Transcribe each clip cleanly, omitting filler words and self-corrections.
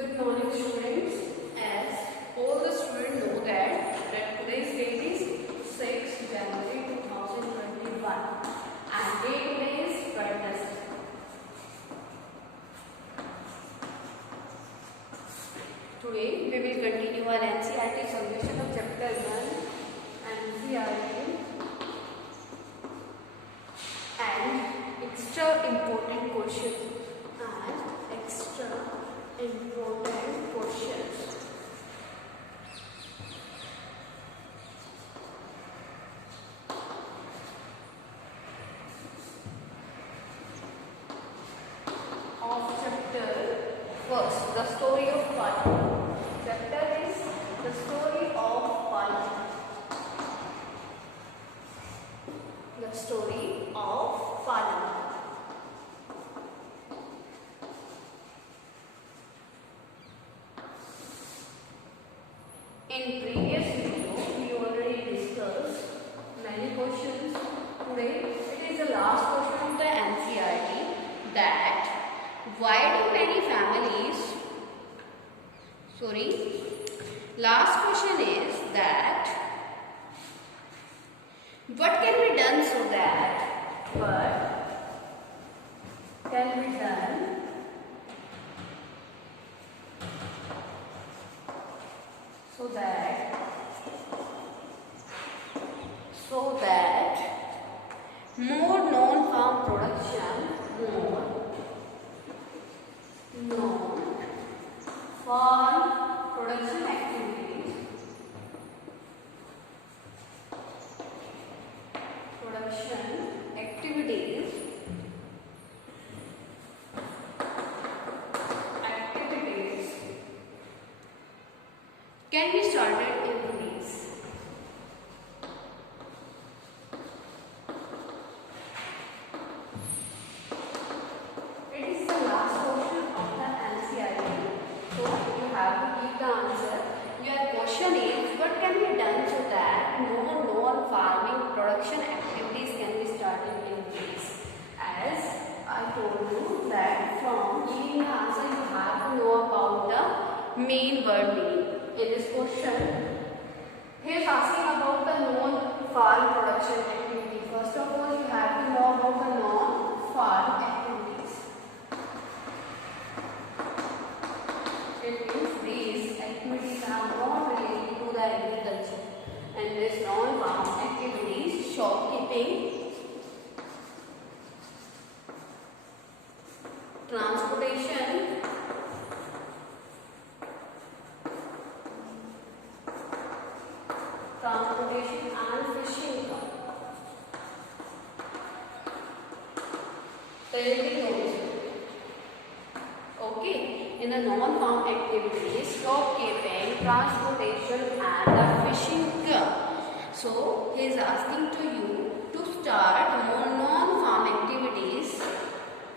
Good morning, students. As all the students know that today's date is 6 January 2021 and day today is Wednesday. Today we will continue our NCERT solution of chapter 1 NCERT and extra important questions. Of chapter first, the story of Pali. Chapter is the story of Pali. The story of Pali. In previous video, we already discussed many questions. Today, it is the last question of the NCERT that why do many families, last question is that what can be done so that, so that more non-farm production, non-farm production activities can be started in these. It is the last portion of the NCERT, so you have to give the answer. Your question is, what can be done so that more non-farming production activities can be started in these? As I told you that from giving the answer, you have to know about the main word meaning. In this question, he is asking about the non-farm production activity. First of all, you have to know about the non-farm activities. It means these activities are not related to the agriculture. And this non-farm activities, shopkeeping, transportation, and fishing. Okay, in the non-farm activities, shopkeeping, transportation and the fishing. So, he is asking to you to start more non-farm activities.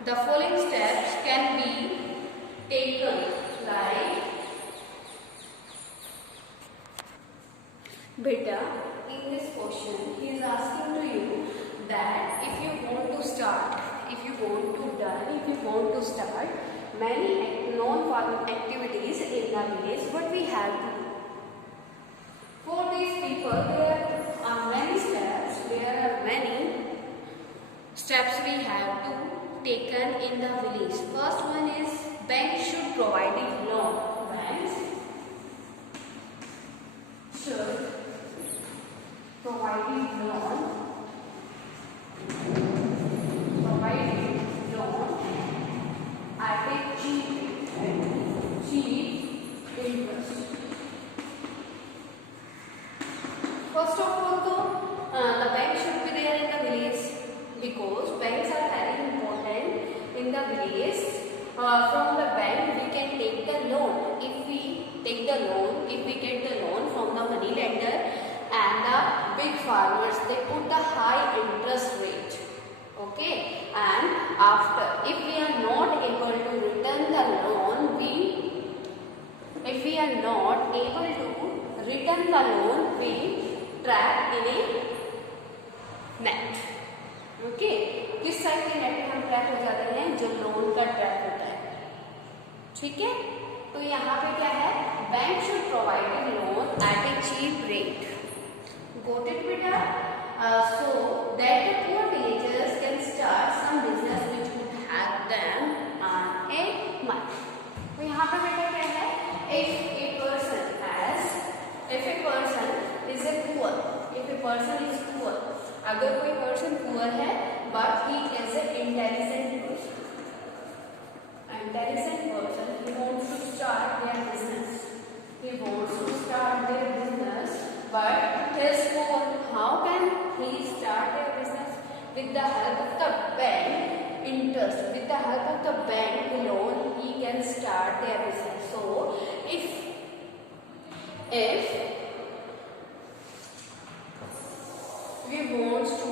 The following steps can be taken, like Beta, in this question, he is asking to you that if you want to start many non-farm activities in the village, what we have to do? For these people, there are many steps we have to taken in the village. First one is bank should provide loan. Banks should providing loan at a cheap interest. First of all, the bank should be there in the village because banks are very important in the village. From the bank we can take the loan. If we get the loan from the money lender and the big farmers, they put the high interest rate. Okay, and after, if we are not able to return the loan, we track in a net. Okay, किस side के net में हम track हो जाते हैं? जो loan का track होता है, ठीक है। तो यहाँ पे क्या है, bank should provide loan at a cheap rate. Got it बेटा? So that the poor villagers can start some business which would help them earn a money. तो यहाँ पे बेटा क्या है, if a person is a poor, if a person is poor, अगर कोई person poor है but he is an intelligent person, he wants to start their business, but he is poor. How can he start their business? With the help of the bank interest, with the help of the bank loan, he can start their business. So if we want to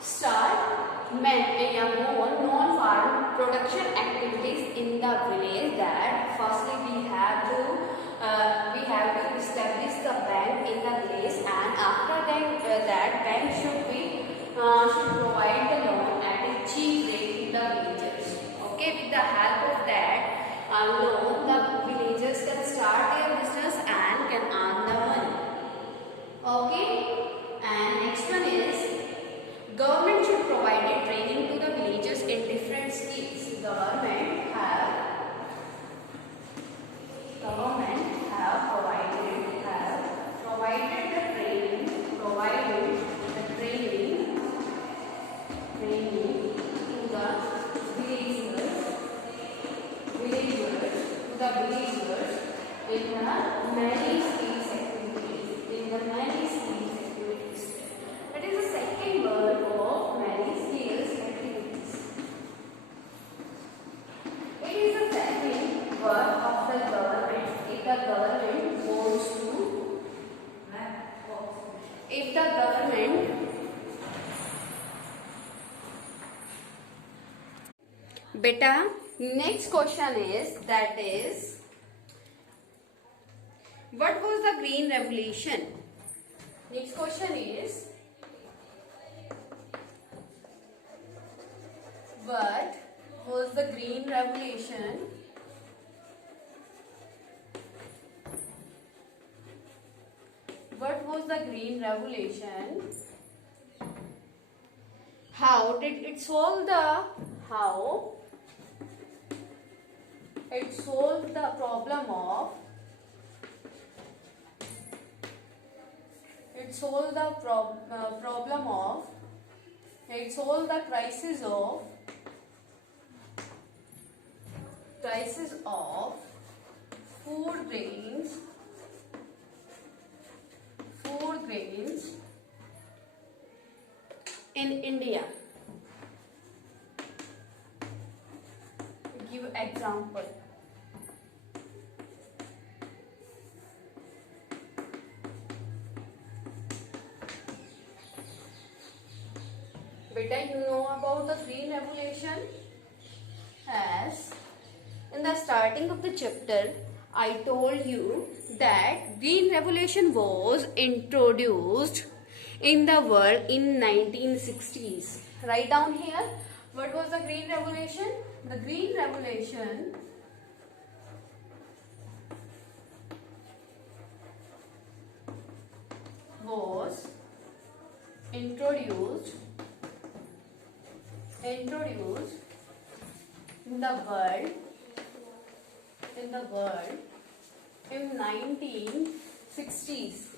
start more non-farm production activities in the village, that firstly we have to establish the bank in the village, and after that bank should provide the loan at a cheap rate to the villagers. Okay, with the help of that loan, the villagers can start their business and can earn the money. Okay, and next one is government should provide a training to the villagers in different skills. Government have provided the training to the villagers in the many skills activities. That is the second word of many skills activities. It is the second word of the government. If the government wants to, if the government beta, next question is, that is, what was the Green Revolution? Next question is, what was the Green Revolution? What was the Green Revolution? How did it solve the problem of it solved the crisis of food grains in India. Give example. Beta, you know about the Green Revolution? As in the starting of the chapter, I told you that Green Revolution was introduced in the world in 1960s. Write down here, what was the Green Revolution? The Green Revolution was introduced in the world in 1960s.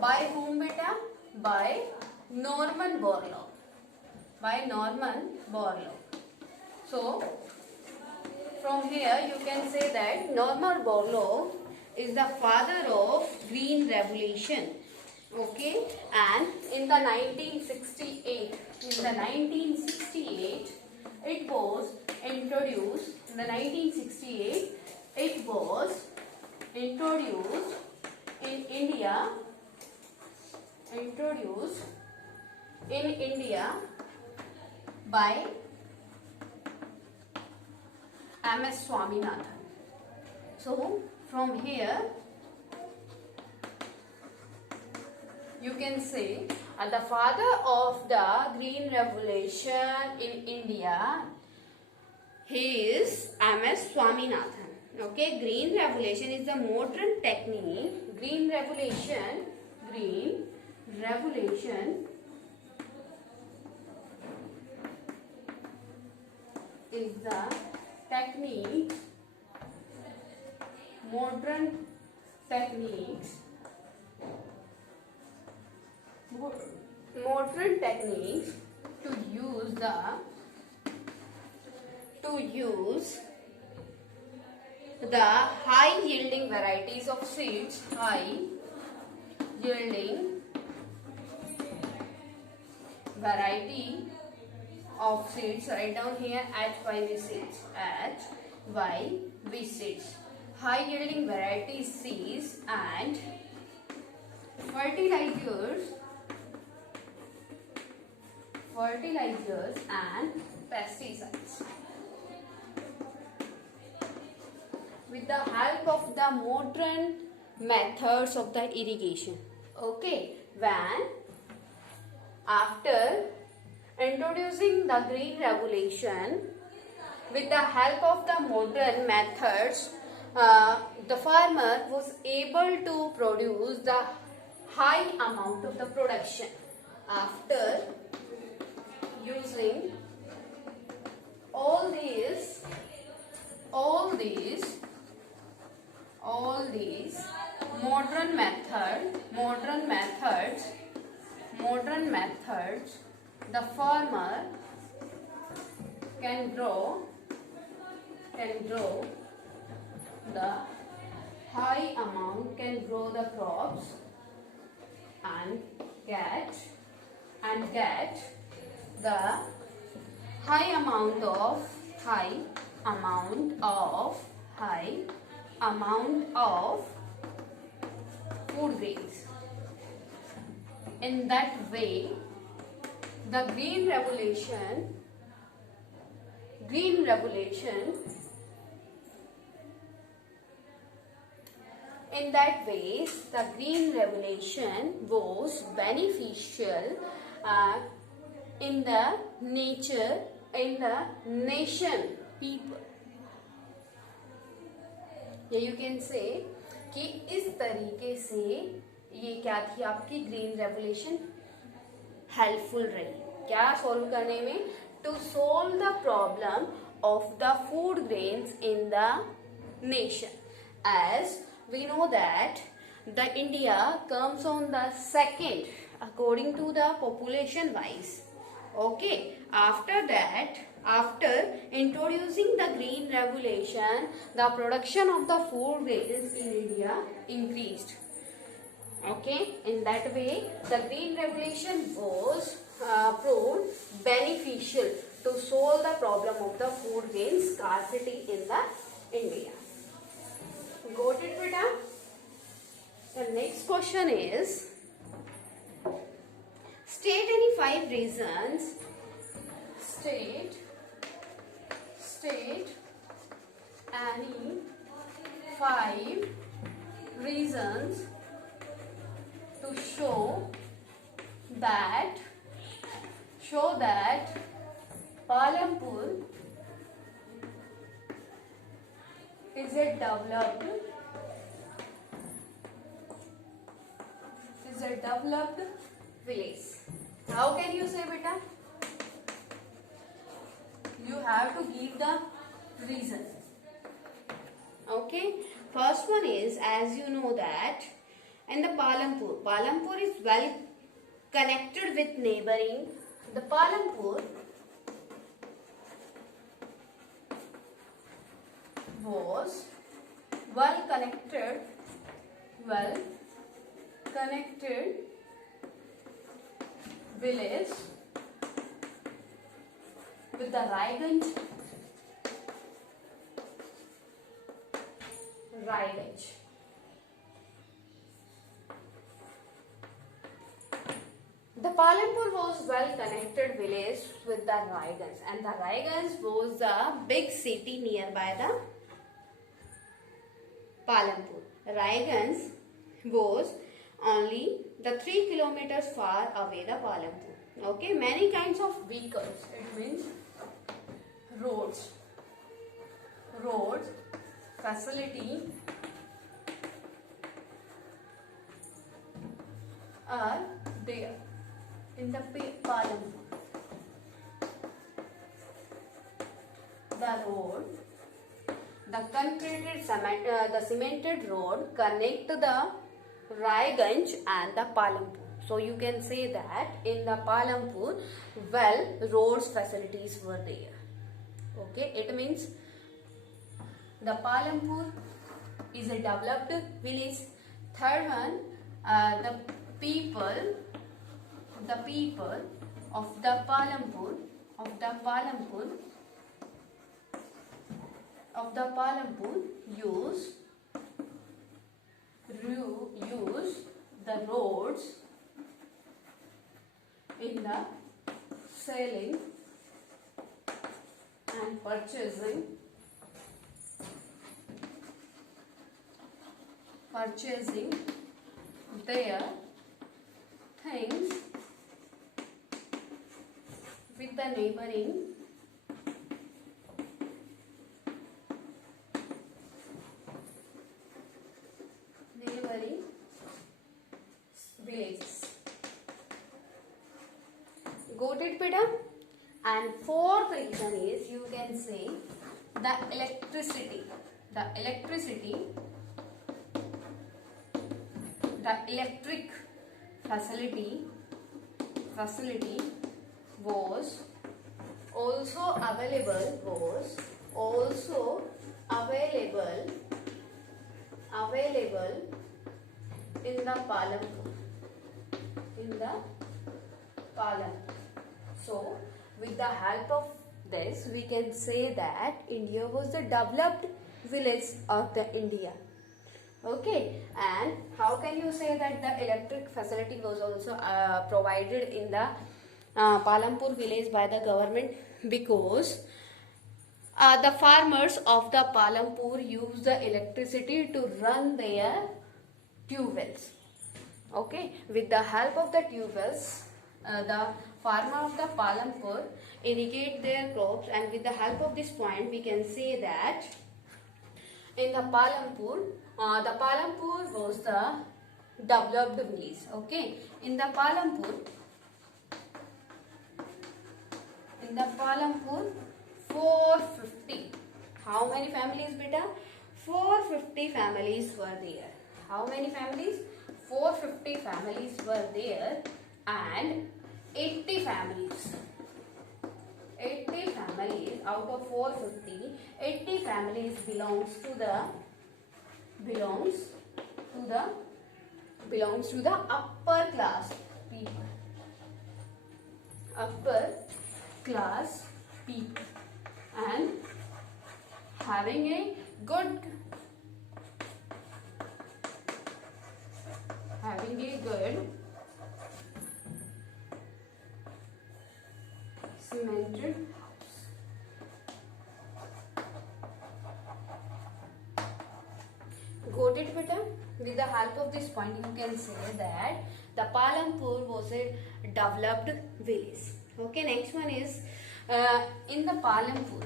By whom, beta? By Norman Borlaug. So from here you can say that Norman Borlaug is the father of Green Revolution. Okay, and in the 1968, it was introduced. In the 1968, it was introduced in India. By M.S. Swaminathan. So from here you can say the father of the Green Revolution in India, he M.S. Swaminathan. Okay, green revolution is the modern technique. Green revolution is the technique, modern techniques to use the high yielding varieties of seeds, high yielding variety of seeds. Write down here HYV seeds, HYV seeds, high yielding variety seeds, and fertilizers and pesticides with the help of the modern methods of the irrigation. Okay, when after introducing the green revolution with the help of the modern methods, the farmer was able to produce the high amount of the production. After using all these modern methods, the farmer can grow the high amount, can grow the crops and get the high amount of food grains. In that way, the green revolution was beneficial in the nation people. या you can say कि इस तरीके से ये क्या थी आपकी green revolution helpful रही क्या सॉल्व करने में, to solve the problem of the food grains in the nation. As we know that the India comes on the second according to the population wise. Okay, after introducing the green revolution, the production of the food grains in India increased. Okay, in that way the green revolution was proved beneficial to solve the problem of the food grain scarcity in the India. Got it, beta? The next question is, state any 5 reasons. State any 5 reasons to show that Palampur is a developed village. How can you say, beta? You have to give the reason. Okay, first one is, as you know that in the Palampur is well connected with neighboring. The Palampur was well connected village with the Raiganj. The Palampur was well connected village with the Raiganj, and the Raiganj was a big city nearby the Palampur. Raiganj was only the 3 kilometers far away the Palampur. Okay, many kinds of vehicles, it means roads facility are there in the Palampur. The road, the concreted cement, the cemented road connect the Raiganj and the Palampur. So you can say that in the Palampur, well, roads facilities were there. Okay, it means the Palampur is a developed village. Third one, the people of the Palampur use the roads in the selling and purchasing their things with the neighboring villages. Got it, beta? And fourth reason is, you can say, the electricity. The electric facility was also available in the Palampur. So with the help of this, we can say that India was the developed village of the India. Okay, and how can you say that the electric facility was also provided in the Palampur village by the government? Because the farmers of the Palampur use the electricity to run their tube wells. Okay, with the help of the tube wells, the farmer of the Palampur irrigate their crops, and with the help of this point, we can say that in the Palampur was the developed village. Okay, in the Palampur 450. How many families, beta? 450 families were there. How many families? 450 families were there, and 80 families out of 450, 80 families belongs to the upper class people. And having a good cemented house. Got it, beta? With the help of this point, you can say that the Palampur was a developed village. Okay, next one is in the Palampur,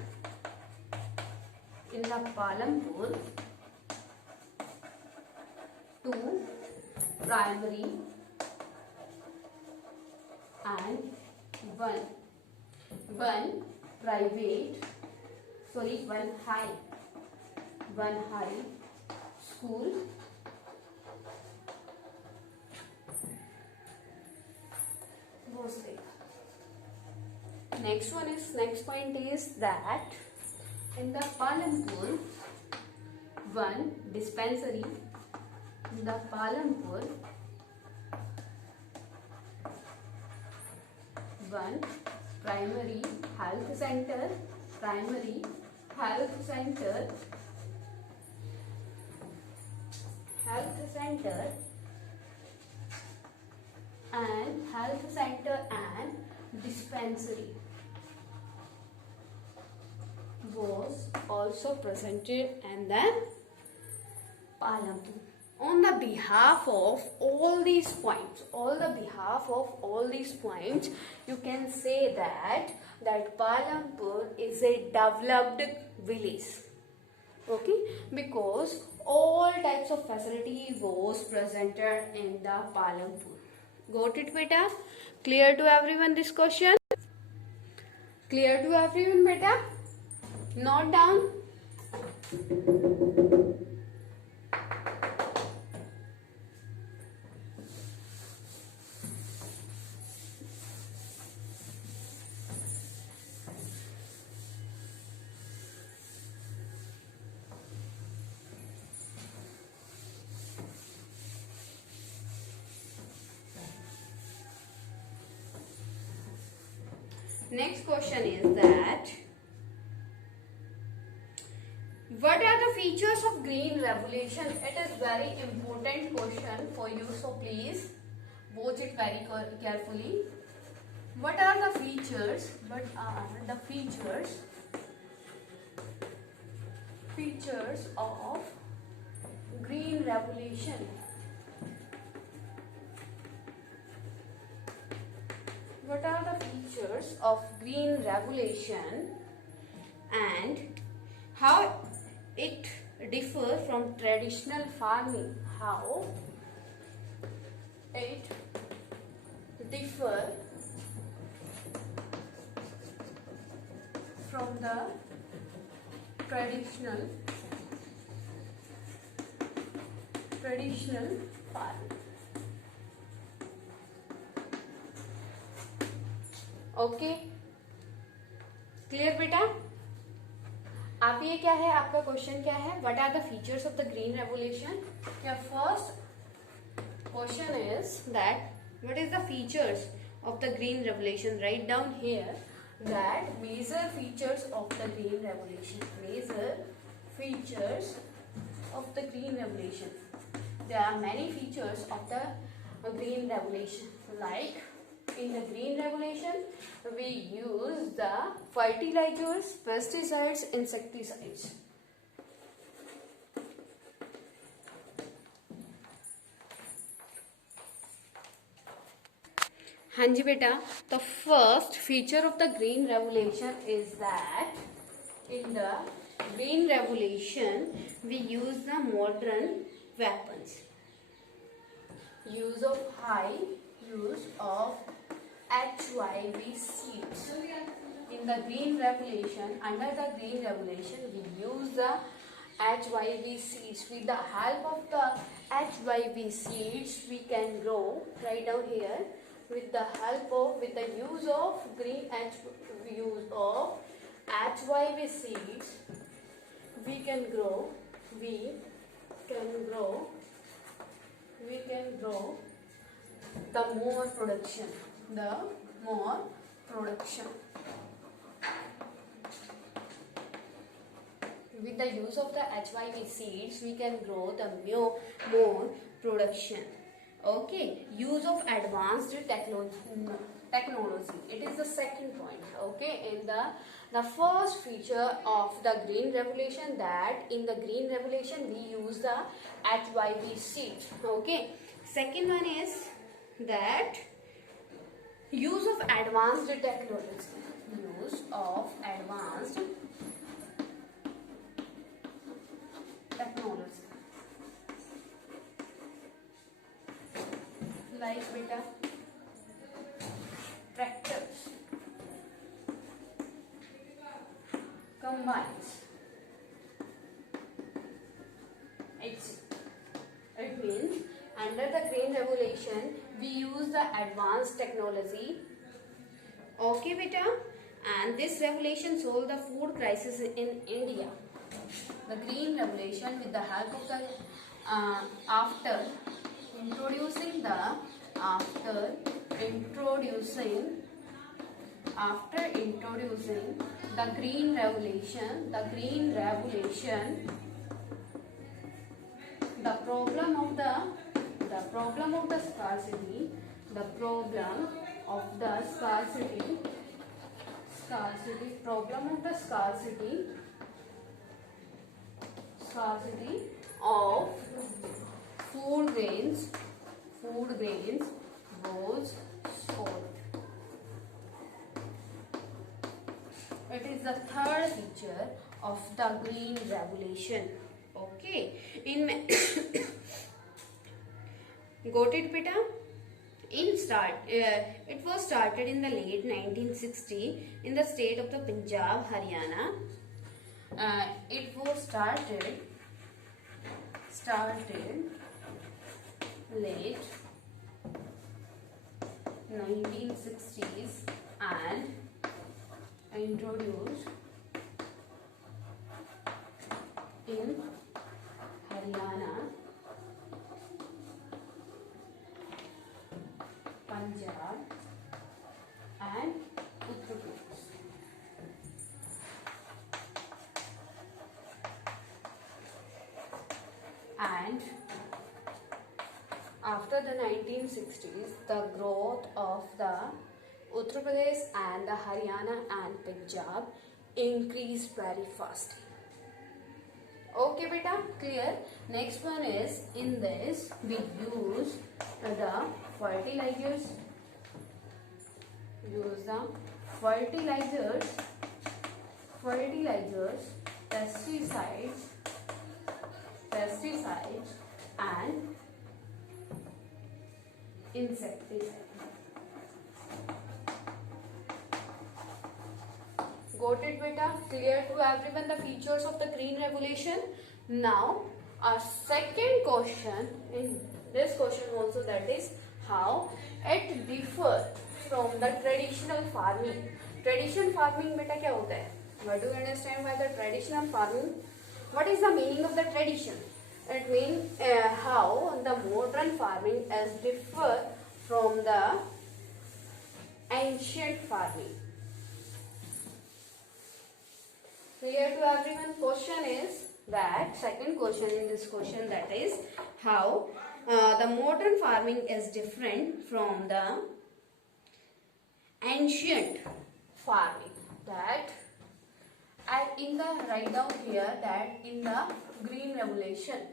two primary and one high school was there. Next point is that in the Palampur, one dispensary. In the Palampur, one primary health center and dispensary was also presented in the Palampur. On the behalf of all these points, you can say that Palampur is a developed village. Okay, because all types of facility was presented in the Palanpur. Got it, beta? Clear to everyone this question? Clear to everyone, beta? Note down. Next question is that what are the features of green revolution? It is very important question for you, so please watch it very carefully. What are the features? What are the features of green revolution? What are the features of green revolution and how it differs from traditional farming? How it differs from the traditional farming. Okay, clear बेटा? आप ये क्या है, आपका question क्या है? What are the features of the green revolution? Your first question is that what is the features of the green revolution? Write down here that major features of the green revolution. Major features of the green revolution. There are many features of the green revolution. Like in the green revolution, we use the fertilizers, pesticides, insecticides. हाँ जी बेटा, the first feature of the green revolution is that in the green revolution we use the modern weapons. Use of HYV seeds. In the green revolution, under the green revolution, we use the HYV seeds. With the help of the HYV seeds, we can grow. Right down here, with the use of HYV seeds, we can grow the more production. With the use of the HYV seeds, we can grow the more production. Okay, use of advanced technology. It is the second point. Okay, in the first feature of the green revolution, that in the green revolution we use the HYV seeds. Okay, second one is that use of advanced technology. Use of advanced technology. Like beta, tractors, combines, etc. It means under the green revolution we use the advanced technology. Okay beta, and this revolution solved the food crisis in India. The green revolution, with the help of the after introducing the green revolution, the problem of the scarcity, of food grains was solved. It is the third feature of the Green Revolution. Okay, got it, beta? It was started in the late 1960 in the state of the Punjab, Haryana. It was started late 1960s and introduced in Haryana, Punjab and Uttar Pradesh. And after the 1960s, the growth of the Uttar Pradesh and the Haryana and Punjab increased very fast. Okay, beta, clear. Next one is, in this we use the fertilizers. Pesticides and insecticides. Got it, beta? Clear to everyone the features of the Green Revolution? Now, our second question in this question also, that is how it differ from the traditional farming. Traditional farming, beta, क्या होता है? What do you understand by the traditional farming? What is the meaning of the tradition? It means how the modern farming is differ from the ancient farming. Clear to everyone? Question is that, second question in this question, that is how the modern farming is different from the ancient farming. That, and write down here that in the Green Revolution,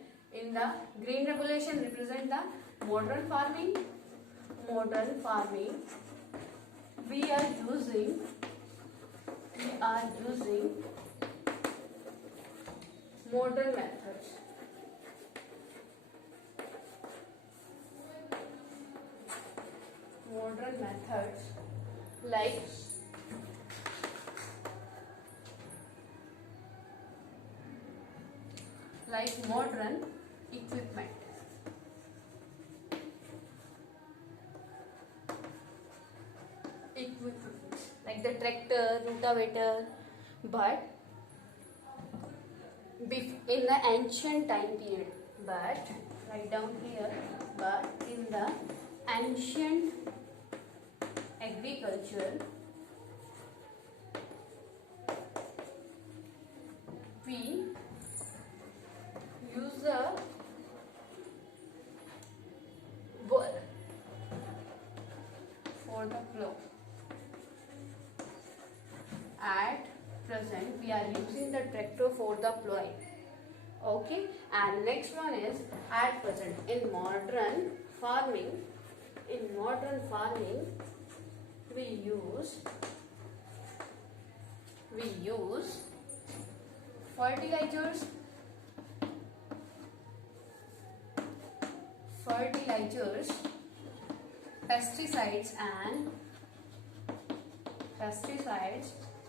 represent the modern farming. We are using modern methods. Like modern equipment. Like the tractor, rotavator, but in the ancient time period, but write down here, but in the ancient agriculture, we use a bull for the plow. At present, we are using the tractor for the plowing. Okay, and next one is, at present, in modern farming, we use fertilizers, pesticides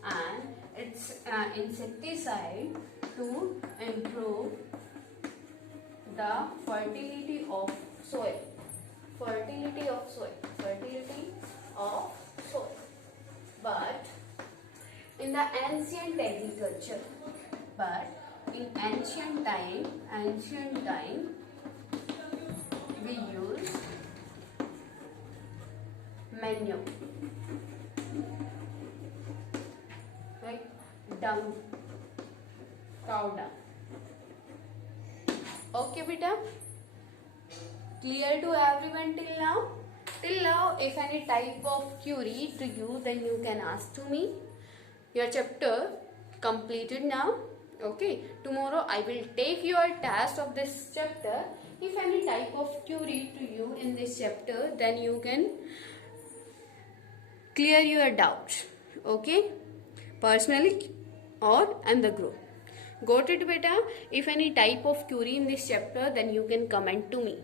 and its insecticide to improve the fertility of soil. But in the ancient agriculture, in ancient time, we use manure, like dung, cow dung. Okay, beta? Clear to everyone till now? Till now, if any type of query to you, then you can ask to me. Your chapter completed now. Okay, tomorrow I will take your test of this chapter. If any type of query to you in this chapter, then you can clear your doubts. Okay, personally or in the group. Got it, beta? If any type of query in this chapter, then you can comment to me.